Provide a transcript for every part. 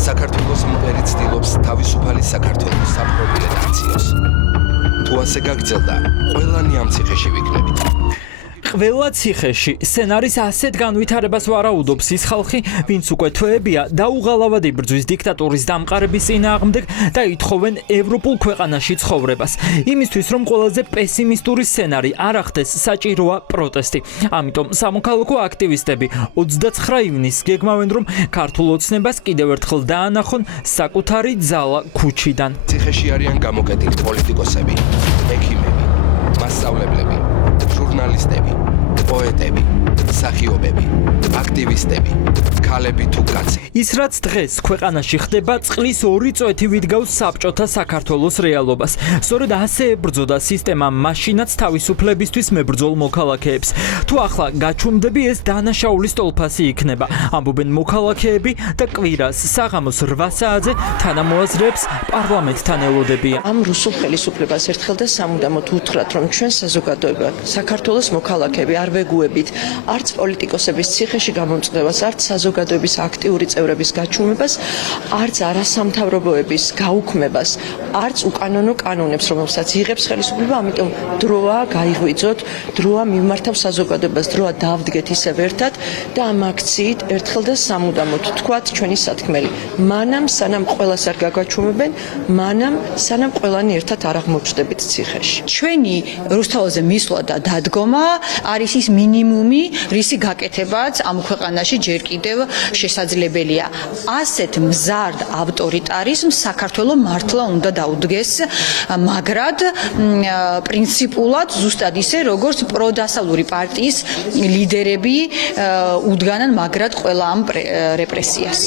საქართველოს მტერი ცდილობს თავისუფალი საქართველოს საპყრობილედ აქციოს. თუ ასე გაგრძელდა, ყველანი ამ ციხეში ვიქნებით. ყველა ციხეში სცენარის ასეთ განვითარებას ვარაუდობს ის ხალხი, ვინც უკვე თვეებია დაუღალავად იბრძვის დიქტატურის დამყარების წინააღმდეგ და ითხოვენ ევროპულ ქვეყანაში ცხოვრებას. იმისთვის, რომ ყველაზე პესიმისტური სცენარი არ ახდეს, საჭიროა პროტესტი. ამიტომ სამოქალაქო აქტივისტები 29 ივნისს გეგმავენ, რომ ქართულ ოცნებას კიდევ ერთხელ დაანახონ საკუთარი ძალა ქუჩიდან. ციხეში არიან გამოკეტილი პოლიტიკოსები, ექიმები, მასწავლებლები, ჟურნალისტები, პოეტები, მსახიობები, აქტივისტები, ქალები თუ კაცები. ის რაც დღეს ქვეყანაში ხდება, წყლის 2 წვეთი ვიდგავს საბჭოთა საქართველოს რეალობას. სწორედ ასე ებრძოდა სისტემა მაშინაც თავისუფლებისთვის მებრძოლ მოქალაქეებს. თუ ახლა გაჩუმდები, ეს დანაშაულის ტოლფასი იქნება. ამბობენ მოქალაქეები და კვირას საღამოს 8 საათზე თანამოაზრეებს პარლამენტთან ელოდებიან. ამ რუსულ ხელისუფლებას ერთხელ და სამუდამოდ უთხრათ, რომ ჩვენ საზოგადოება, საქართველოს მოქალაქეები არ ვეგუებით არც პოლიტიკოსების ციხეში გამომწვევას, არც საზოგადოების აქტიური წევრების გაჩუმებას, არც არასამთავრობოების გაუქმებას, არც უკანონო კანონებს, რომელსაც იღებს ხელისუფლება, ამიტომ დროა გაიღვიძოთ, დროა მივმართავ საზოგადოებას, დროა დავდგეთ ისევ ერთად და ამ აქციით ერთხელ და სამუდამოდ თქვათ ჩვენი სათქმელი. მანამ სანამ ყველას არ გაგაჩუმებენ, მანამ სანამ ყველანი ერთად არ აღმოჩნდებით ციხეში. ჩვენი რუსთავაზე მისვლა და დადგომა არის ის მინიმუმი, რისი გაკეთებაც ამ ქვეყანაში ჯერ კიდევ შესაძლებელია. ასეთ მზარდ ავტორიტარიზმს საქართველოს მართლა უნდა დაუდგეს, მაგრად პრინციპულად ზუსტად ისე, როგორც პროდასავლური პარტიის ლიდერები უდგანან მაგრად ყველა ამ რეპრესიას.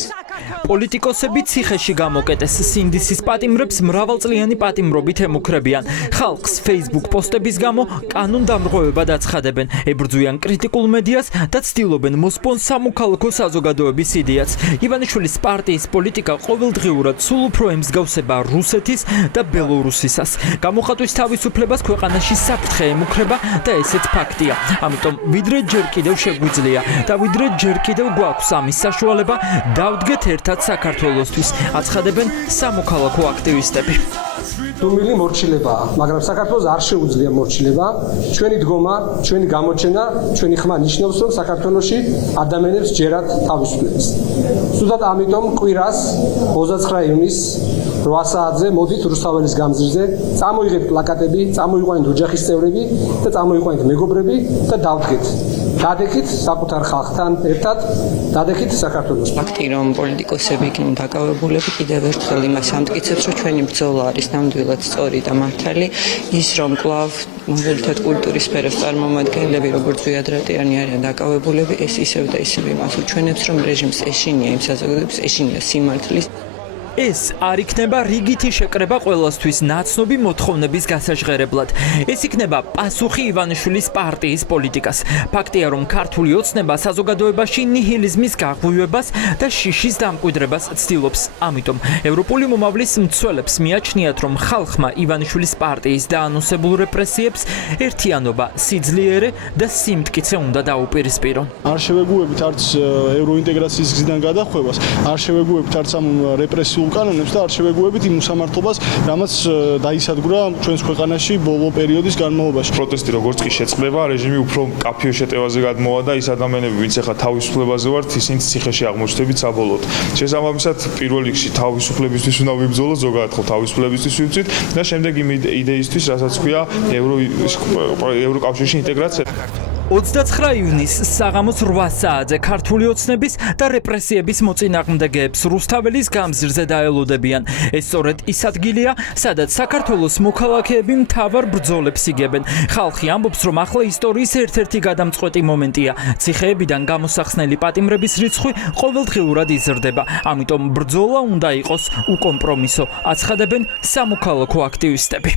პოლიტიკოსები ციხეში გამოკეტეს სინდისის პატიმრებს მრავალწლიანი პატიმრობით ემუქრებიან. ხალხს Facebook პოსტების გამო კანონდამრღვევებად აცხადებენ, ებრძვიან კრიტიკულ მედიას და ცდილობენ მოსპონ სამოქალაქო საზოგადოების იდეაც. ივანიშვილის პარტიის პოლიტიკა ყოველდღიურად სულ უფრო ემსგავსება რუსეთის და ბელორუსისას. გამოხატვის თავისუფლებას ქვეყანაში საფრთხე ემუქრება და ესეც ფაქტია. ამიტომ ვიდრე ჯერ კიდევ შეგვიძლია და ვიდრე ჯერ კიდევ გვაქვს ამის საშუალება, დავდგეთ ერთად საქართველოსთვის, აცხადებენ სამოქალაქო აქტივისტები. დუმილი მორჩილებაა, მაგრამ საქართველოს არ შეუძლია მორჩილება. ჩვენი დგომა, ჩვენი გამოჩენა, ჩვენი ხმა ნიშნავს, რომ საქართველოში ადამიანებს ჯერათ თავისუფლებას. ზუსტად ამიტომ კვირას 29 ივნისს 8 საათზე მოდით რუსთაველის გამზირზე, წამოიღეთ პლაკატები, წამოიყვანეთ ოჯახის წევრები და წამოიყვანეთ მეგობრები და დავდგეთ. დადექით საკუთარ ხალხთან ერთად, დადექით საქართველოს. ფაქტი, რომ პოლიტიკოსები იქნენ დაკავებულები, კიდევ ერთხელ იმას ამტკიცებს, რომ ჩვენი ბრძოლა არის ნამდვილად სწორი და მართალი, ის რომ კვლავ მაგალითად კულტურის სფეროს წარმომადგენლები, როგორც ვიადრატიანი არიან დაკავებულები, ეს ისევ და ისევ იმას უჩვენებს, რომ რეჟიმს ეშინია იმ საზოგადოებას, ეშინია სიმართლის. ეს არ იქნება რიგითი შეკრება ყველასთვის ნაცნობი მოთხოვნების გასაჟღერებლად. ეს იქნება პასუხი ივანიშვილის პარტიის პოლიტიკას. ფაქტია, რომ ქართული ოცნება საზოგადოებაში ნიჰილიზმის გაღვივებას და შიშის დამკვიდრებას ცდილობს. ამიტომ ევროპული მომავლის მცველებს მიაჩნიათ, რომ ხალხმა ივანიშვილის პარტიის დაანონსებულ რეპრესიებს ერთიანობა, სიძლიერე და სიმტკიცე უნდა დაუპირისპირონ. არ შევეგუებით არც ევროინტეგრაციის გზიდან გადახვევას, არ შევეგუებით არც ამ რეპრესიულ კანონებს და არ შევეგუებით იმ უსამართლობას, რამაც დაისადგურა ჩვენს ქვეყანაში ბოლო პერიოდის განმავლობაში. პროტესტი როგორც კი შეწყდება, რეჟიმი უფრო კაფიო შეტევაზე გადმოვა და ის ადამიანები, ვინც ახლა თავისუფლებაზე ვართ, ისინი ციხეში აღმოჩნდებით საბოლოოდ. შესაბამისად, პირველ რიგში თავისუფლებისთვის უნდა ვიბრძოლოთ, ზოგადად ხო თავისუფლებისთვის ვიბრძვით და შემდეგ იმ იდეისთვის, რასაც ქვია ევროკავშირში ინტეგრაცია. 29 ივნისს საღამოს 8 საათზე ქართული ოცნების და რეპრესიების მოწინააღმდეგეებს რუსთაველის გამზირზე დაელოდებიან. ეს სწორედ ის ადგილია, სადაც საქართველოს მოქალაქეები მთავარ ბრძოლებს იგებენ. ხალხი ამბობს, რომ ახლა ისტორიის ერთ-ერთი გადამწყვეტი მომენტია. ციხეებიდან გამოსახსნელი პატიმრების რიცხვი ყოველდღიურად იზრდება. ამიტომ ბრძოლა უნდა იყოს უკომპრომისო, აცხადებენ სამოქალაქო აქტივისტები.